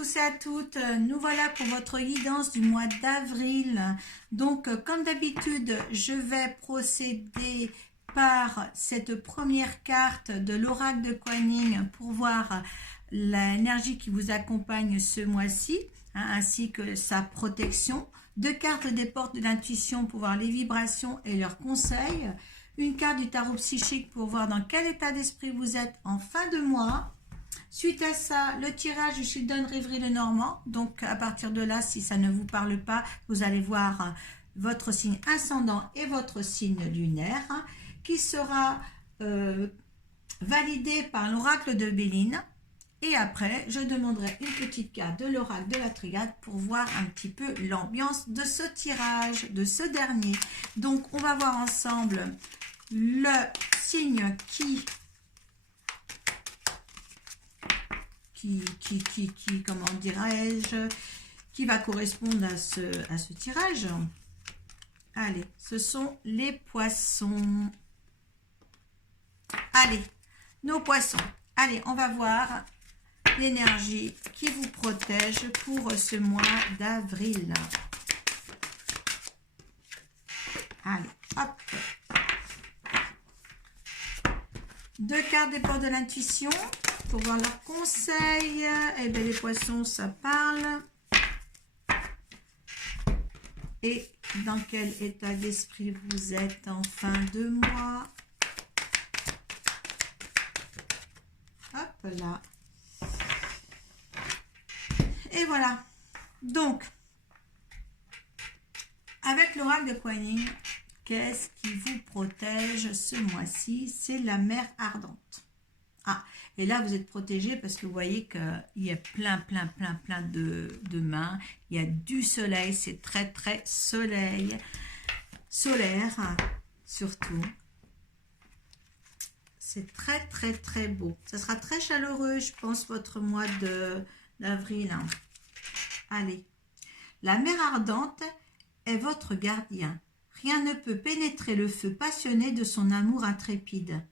tous et à toutes, nous voilà pour votre guidance du mois d'avril. Donc comme d'habitude, je vais procéder par cette première carte de l'oracle de Kuan Yin pour voir l'énergie qui vous accompagne ce mois-ci, ainsi que sa protection. Deux cartes des portes de l'intuition pour voir les vibrations et leurs conseils. Une carte du tarot psychique pour voir dans quel état d'esprit vous êtes en fin de mois. Suite à ça, le tirage du Children Rêverie Lenormand. Donc, à partir de là, si ça ne vous parle pas, vous allez voir votre signe ascendant et votre signe lunaire qui sera validé par l'oracle de Béline. Et après, je demanderai une petite carte de l'oracle de la Triade pour voir un petit peu l'ambiance de ce tirage, de ce dernier. Donc, on va voir ensemble le signe comment dirais-je, qui va correspondre à ce tirage. Allez, ce sont les poissons. Allez, nos poissons. Allez, on va voir l'énergie qui vous protège pour ce mois d'avril. Allez, hop. Deux cartes des portes de l'intuition pour voir leurs conseils. Eh bien, les poissons, ça parle. Et dans quel état d'esprit vous êtes en fin de mois? Hop là. Et voilà. Donc, avec l'oracle de Kuan Yin, qu'est-ce qui vous protège ce mois-ci? C'est la mer ardente. Ah, et là, vous êtes protégé parce que vous voyez qu'il y a plein de mains. Il y a du soleil, c'est très solaire, surtout. C'est très beau. Ça sera très chaleureux, je pense, votre mois d'avril. Allez. La mer ardente est votre gardien. Rien ne peut pénétrer le feu passionné de son amour intrépide.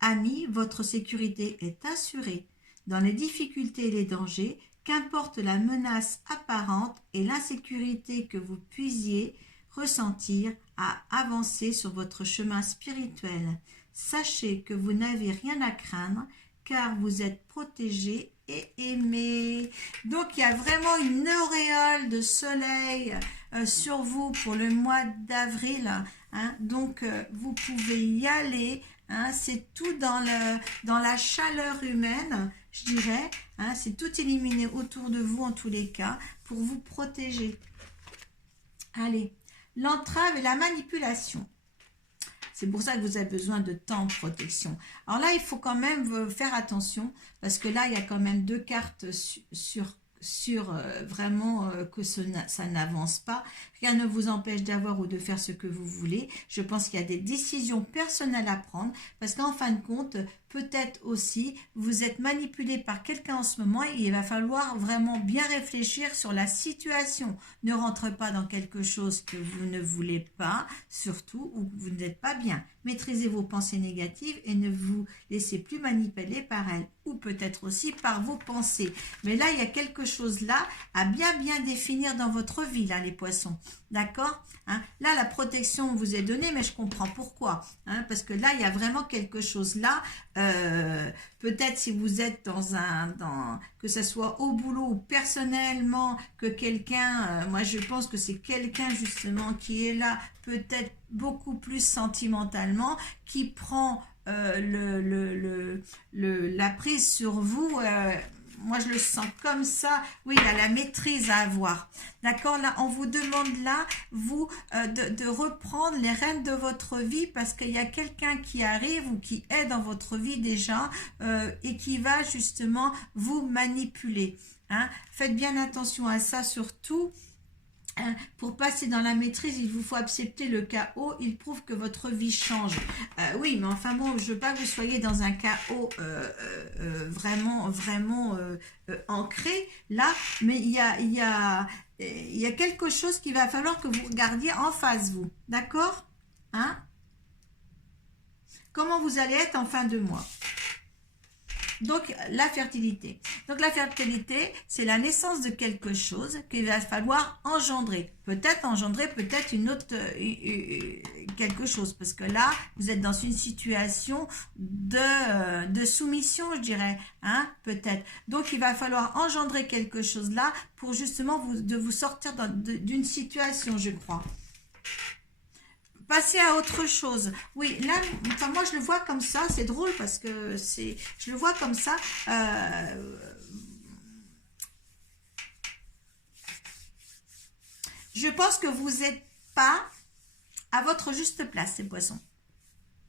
Amis, votre sécurité est assurée. Dans les difficultés et les dangers, qu'importe la menace apparente et l'insécurité que vous puissiez ressentir à avancer sur votre chemin spirituel. Sachez que vous n'avez rien à craindre car vous êtes protégé et aimé. Donc il y a vraiment une auréole de soleil sur vous pour le mois d'avril. Donc vous pouvez y aller. C'est tout dans la chaleur humaine, je dirais. C'est tout éliminé autour de vous en tous les cas pour vous protéger. Allez, l'entrave et la manipulation. C'est pour ça que vous avez besoin de temps de protection. Alors là, il faut quand même faire attention parce que là, il y a quand même deux cartes sur vraiment que ça n'avance pas. Rien ne vous empêche d'avoir ou de faire ce que vous voulez. Je pense qu'il y a des décisions personnelles à prendre parce qu'en fin de compte, peut-être aussi, vous êtes manipulé par quelqu'un en ce moment et il va falloir vraiment bien réfléchir sur la situation. Ne rentrez pas dans quelque chose que vous ne voulez pas, surtout, ou que vous n'êtes pas bien. Maîtrisez vos pensées négatives et ne vous laissez plus manipuler par elles, ou peut-être aussi par vos pensées. Mais là, il y a quelque chose là à bien définir dans votre vie, là, les poissons. D'accord? Là, la protection vous est donnée, mais je comprends pourquoi. Parce que là, il y a vraiment quelque chose là. Peut-être si vous êtes que ce soit au boulot ou personnellement, que quelqu'un, moi je pense que c'est quelqu'un justement qui est là, peut-être beaucoup plus sentimentalement, qui prend la prise sur vous. Moi je le sens comme ça. Oui, il y a la maîtrise à avoir. D'accord? Là, on vous demande là, vous, de reprendre les rênes de votre vie parce qu'il y a quelqu'un qui arrive ou qui est dans votre vie déjà et qui va justement vous manipuler. Faites bien attention à ça surtout. Pour passer dans la maîtrise, il vous faut accepter le chaos. Il prouve que votre vie change. Oui, mais enfin bon, je veux pas que vous soyez dans un chaos vraiment ancré là. Mais il y a quelque chose qu'il va falloir que vous regardiez en face, vous. D'accord? Comment vous allez être en fin de mois? Donc, la fertilité. Donc, la fertilité, c'est la naissance de quelque chose qu'il va falloir engendrer. Peut-être engendrer, peut-être une autre, quelque chose. Parce que là, vous êtes dans une situation de soumission, je dirais. Hein, peut-être. Donc, il va falloir engendrer quelque chose là pour justement vous sortir d'une situation, je crois. Passer à autre chose. Oui, là, enfin, moi, je le vois comme ça. C'est drôle parce que je le vois comme ça. Je pense que vous n'êtes pas à votre juste place, ces poissons,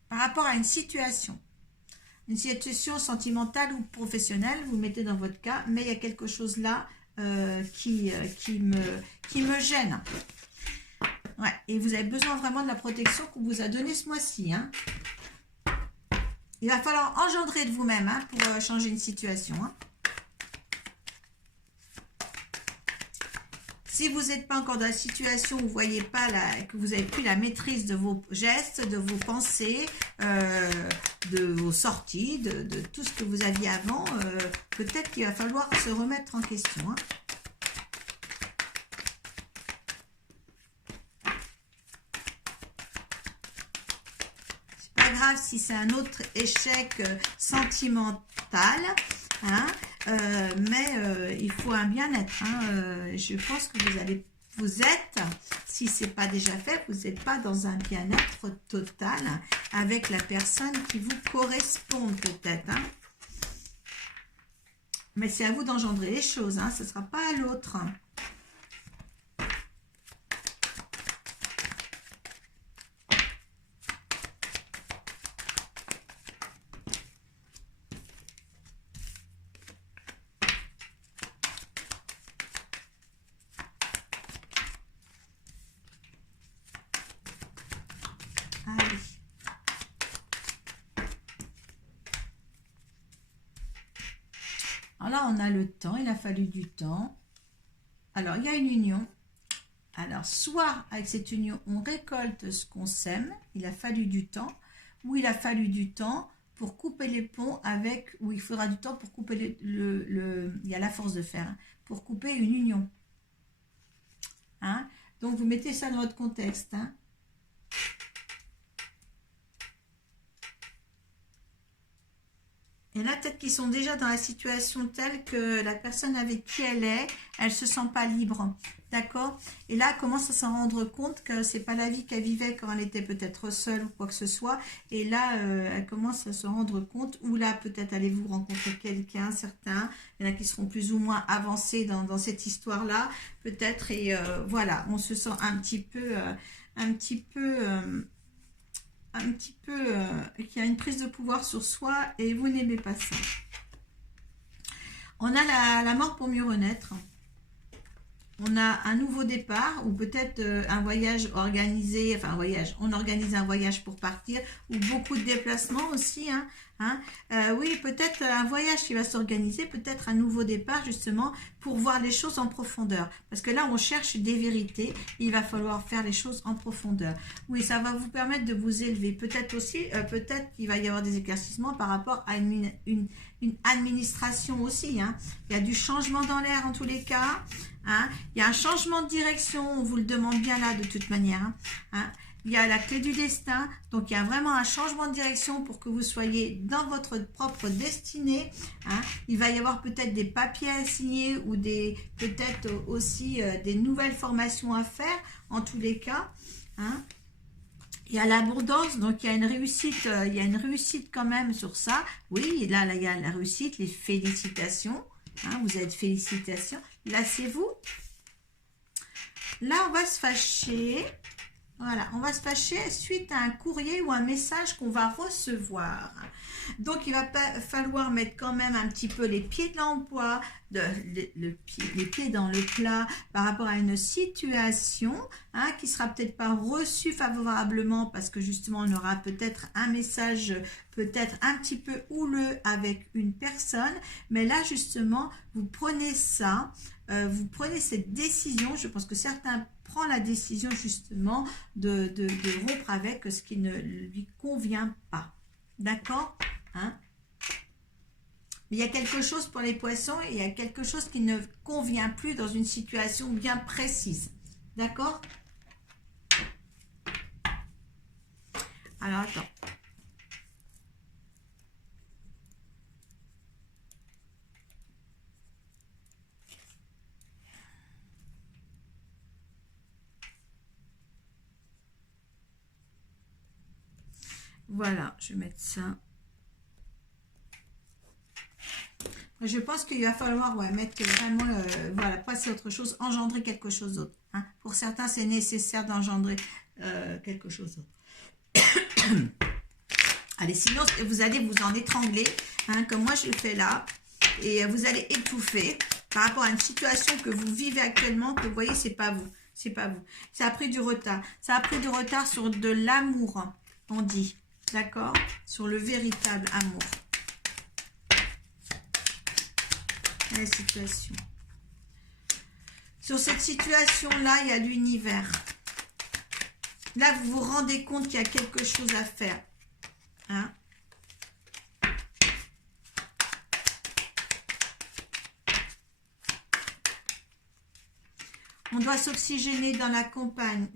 par rapport à une situation sentimentale ou professionnelle, vous mettez dans votre cas, mais il y a quelque chose là qui me gêne. Ouais, et vous avez besoin vraiment de la protection qu'on vous a donnée ce mois-ci. Hein. Il va falloir engendrer de vous-même hein, pour changer une situation. Hein. Si vous n'êtes pas encore dans la situation où vous voyez pas que vous n'avez plus la maîtrise de vos gestes, de vos pensées, de vos sorties, de tout ce que vous aviez avant, peut-être qu'il va falloir se remettre en question. Hein. Grave si c'est un autre échec sentimental, hein, mais il faut un bien-être. Hein, je pense que vous êtes, si ce n'est pas déjà fait, vous n'êtes pas dans un bien-être total avec la personne qui vous correspond peut-être. Hein. Mais c'est à vous d'engendrer les choses, hein, ce ne sera pas à l'autre. Alors là, on a le temps, il a fallu du temps. Alors, il y a une union. Alors, soit avec cette union, on récolte ce qu'on sème, il a fallu du temps, ou il a fallu du temps pour couper les ponts avec, ou il faudra du temps pour couper il y a la force de fer, hein, pour couper une union. Hein? Donc, vous mettez ça dans votre contexte. Hein? Et là, peut-être qu'ils sont déjà dans la situation telle que la personne avec qui elle se sent pas libre. D'accord? Et là, elle commence à s'en rendre compte que c'est pas la vie qu'elle vivait quand elle était peut-être seule ou quoi que ce soit. Et là, elle commence à se rendre compte, ou là, peut-être allez-vous rencontrer quelqu'un, certains. Il y en a qui seront plus ou moins avancés dans cette histoire-là, peut-être. Et voilà, on se sent un petit peu qu'il y a une prise de pouvoir sur soi et vous n'aimez pas ça. On a la mort pour mieux renaître. On a un nouveau départ ou peut-être un voyage organisé, enfin un voyage, on organise un voyage pour partir ou beaucoup de déplacements aussi. Oui, peut-être un voyage qui va s'organiser, peut-être un nouveau départ justement pour voir les choses en profondeur. Parce que là, on cherche des vérités, il va falloir faire les choses en profondeur. Oui, ça va vous permettre de vous élever. Peut-être aussi, peut-être qu'il va y avoir des éclaircissements par rapport à une administration aussi. Hein. Il y a du changement dans l'air en tous les cas. Hein. Il y a un changement de direction, on vous le demande bien là de toute manière. Hein. Il y a la clé du destin, donc il y a vraiment un changement de direction pour que vous soyez dans votre propre destinée. Hein. Il va y avoir peut-être des papiers à signer ou peut-être aussi des nouvelles formations à faire en tous les cas. Hein. Il y a l'abondance, donc il y a une réussite quand même sur ça. Oui, là il y a la réussite, les félicitations. Hein, vous êtes félicitations. Là, c'est vous. Là, on va se fâcher. Voilà, on va se fâcher suite à un courrier ou un message qu'on va recevoir. Donc, il va falloir mettre quand même un petit peu les pieds de l'emploi, les pieds dans le plat par rapport à une situation qui sera peut-être pas reçue favorablement parce que justement, on aura peut-être un message peut-être un petit peu houleux avec une personne. Mais là, justement, vous prenez ça, vous prenez cette décision. Je pense que certains prennent la décision justement de rompre avec ce qui ne lui convient pas. D'accord? Hein? Mais il y a quelque chose pour les poissons et il y a quelque chose qui ne convient plus dans une situation bien précise. D'accord? Alors, attends. Voilà, je vais mettre ça. Je pense qu'il va falloir mettre vraiment, voilà, passer à autre chose, engendrer quelque chose d'autre. Hein. Pour certains, c'est nécessaire d'engendrer quelque chose d'autre. Allez, sinon, vous allez vous en étrangler, hein, comme moi je le fais là, et vous allez étouffer par rapport à une situation que vous vivez actuellement, que vous voyez, c'est pas vous. C'est pas vous. Ça a pris du retard. Ça a pris du retard sur de l'amour, on dit. D'accord? Sur le véritable amour. La situation. Sur cette situation-là, il y a l'univers. Là, vous vous rendez compte qu'il y a quelque chose à faire. Hein? On doit s'oxygéner dans la campagne,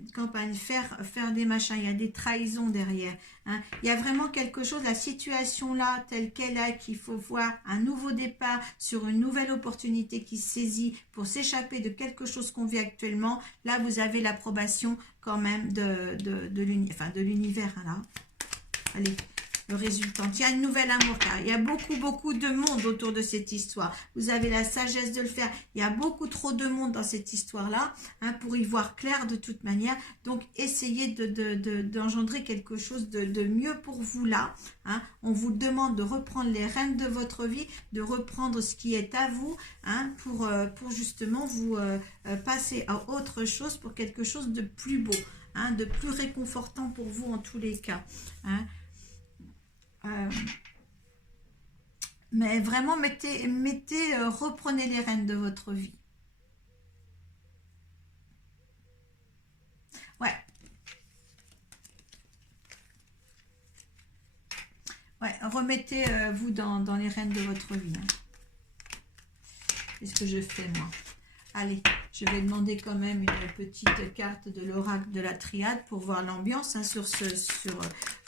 faire des machins. Il y a des trahisons derrière. Hein. Il y a vraiment quelque chose, la situation là, telle qu'elle est, qu'il faut voir un nouveau départ sur une nouvelle opportunité qui se saisit pour s'échapper de quelque chose qu'on vit actuellement. Là, vous avez l'approbation quand même de l'univers. Hein, là. Allez. Le résultant. Il y a un nouvel amour car il y a beaucoup de monde autour de cette histoire. Vous avez la sagesse de le faire. Il y a beaucoup trop de monde dans cette histoire-là hein, pour y voir clair de toute manière. Donc, essayez d'engendrer quelque chose de mieux pour vous là. Hein. On vous demande de reprendre les rênes de votre vie, de reprendre ce qui est à vous hein, pour justement vous passer à autre chose, pour quelque chose de plus beau, hein, de plus réconfortant pour vous en tous les cas. Hein. Mais vraiment reprenez les rênes de votre vie. Ouais, remettez-vous dans les rênes de votre vie. Hein. C'est ce que je fais moi. Allez, je vais demander quand même une petite carte de l'oracle de la triade pour voir l'ambiance hein,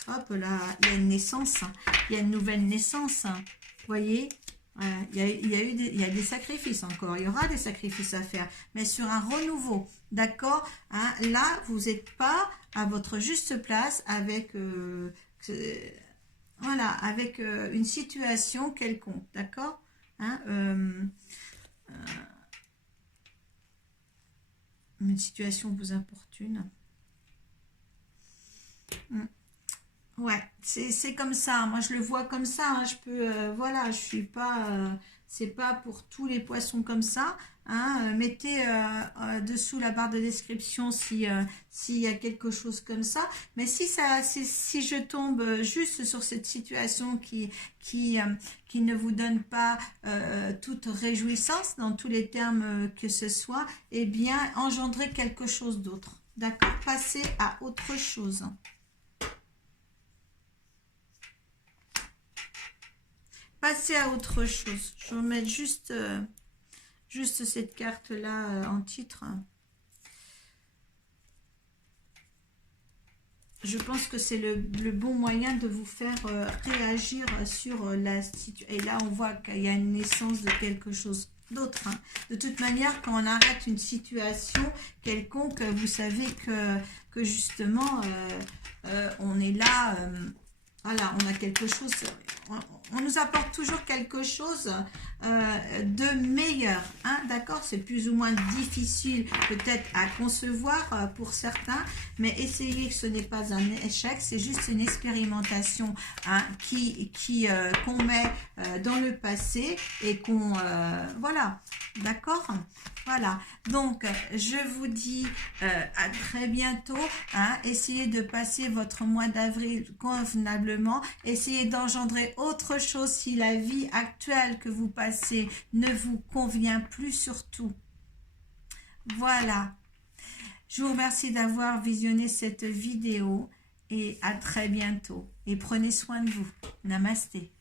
hop là, il y a une naissance, hein. Il y a une nouvelle naissance, hein. Vous voyez, il y a des sacrifices encore, il y aura des sacrifices à faire, mais sur un renouveau, d'accord hein. Là, vous n'êtes pas à votre juste place avec, voilà, avec une situation quelconque, d'accord hein, une situation vous importune. Ouais, c'est comme ça. Moi, je le vois comme ça. Hein. Je peux, voilà, je suis pas. C'est pas pour tous les poissons comme ça. Hein. Mettez dessous la barre de description s'il y a quelque chose comme ça. Mais si je tombe juste sur cette situation qui ne vous donne pas toute réjouissance dans tous les termes que ce soit, eh bien, engendrez quelque chose d'autre. D'accord? Passez à autre chose. Passer à autre chose. Je vais mettre juste cette carte-là en titre. Je pense que c'est le bon moyen de vous faire réagir sur la situation. Et là, on voit qu'il y a une naissance de quelque chose d'autre. Hein. De toute manière, quand on arrête une situation quelconque, vous savez que justement, on est là... voilà, on a quelque chose, on nous apporte toujours quelque chose de meilleur, hein, d'accord? C'est plus ou moins difficile peut-être à concevoir pour certains, mais essayez que ce n'est pas un échec, c'est juste une expérimentation hein, qu'on met dans le passé et qu'on, voilà, d'accord? Voilà, donc je vous dis à très bientôt, hein, essayez de passer votre mois d'avril convenablement, essayez d'engendrer autre chose si la vie actuelle que vous passez ne vous convient plus surtout. Voilà, je vous remercie d'avoir visionné cette vidéo et à très bientôt et prenez soin de vous. Namasté.